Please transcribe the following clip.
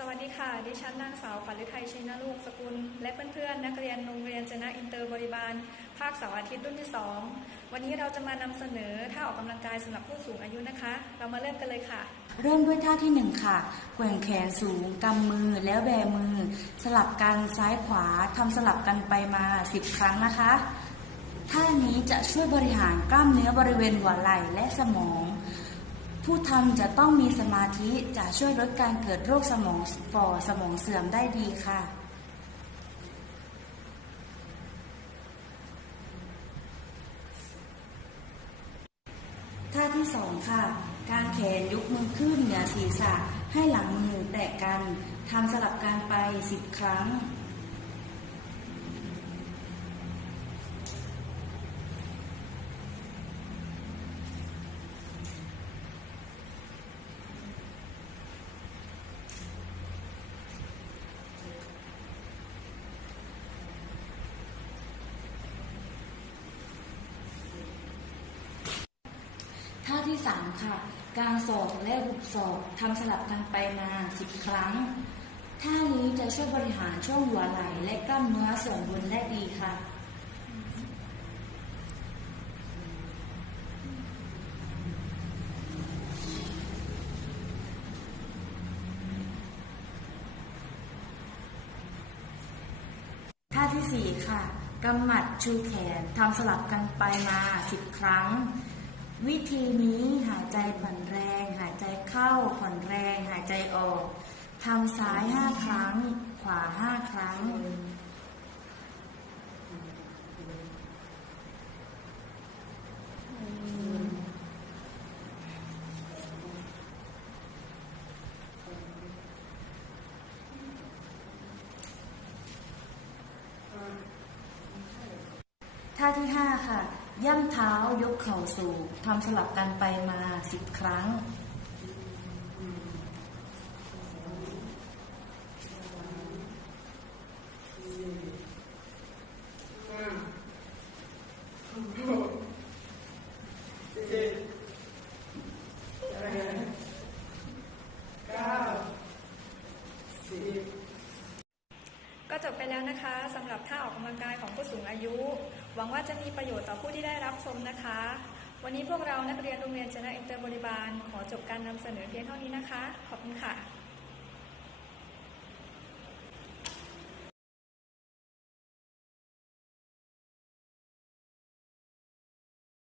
สวัสดีค่ะ ดิฉันนางสาวขวัญฤทัยชัยนลูกสกุล และเพื่อนๆ นักเรียนโรงเรียนจนะอินเตอร์บริบาล ภาคเสาร์อาทิตย์รุ่นที่ 2 วันนี้เราจะมานำเสนอท่าออกกำลังกายสำหรับผู้สูงอายุนะคะ เรามาเริ่มกันเลยค่ะ เริ่มด้วยท่าที่หนึ่งค่ะแกว่งแขนสูงกำมือแล้วแบมือ สลับกันซ้ายขวาทำสลับกันไปมา 10 ครั้งนะคะท่านี้จะช่วยบริหารกล้ามเนื้อบริเวณหัวไหล่และสมอง ผู้ทำจะต้องมีสมาธิจะช่วยลดการเกิดโรคสมองฝ่อสมองเสื่อมได้ดีค่ะท่าที่สองค่ะ การแขนยกมือขึ้นเหนือศีรษะให้หลังมือแตะกันทำสลับกันไป10ครั้งาที่สามค่ะ กางศอกและบุกศอกทำสลับกันไปมาสิบครั้ง ท่านี้จะช่วยบริหารช่วงหัวไหล่และกล้ามเนื้อส่วนบนได้ดีค่ะท่าที่สี่ค่ะ กำหมัดชูแขนทำสลับกันไปมาสิบครั้ง วิธีนี้หายใจผ่อนแรง หายใจเข้าผ่อนแรง หายใจออกทำซ้ายห้าครั้ง ขวาห้าครั้ง ท่าที่ห้าค่ะ ย่ำเท้ายกเข่าสูงทำสลับกันไปมาสิบครั้ง จบไปแล้วนะคะสำหรับท่าออกกำลังกายของผู้สูงอายุ หวังว่าจะมีประโยชน์ต่อผู้ที่ได้รับชมนะคะ วันนี้พวกเรานักเรียนโรงเรียนชนะอินเตอร์บริบาล ขอจบการนำเสนอเพียงเท่านี้นะคะ ขอบคุณค่ะ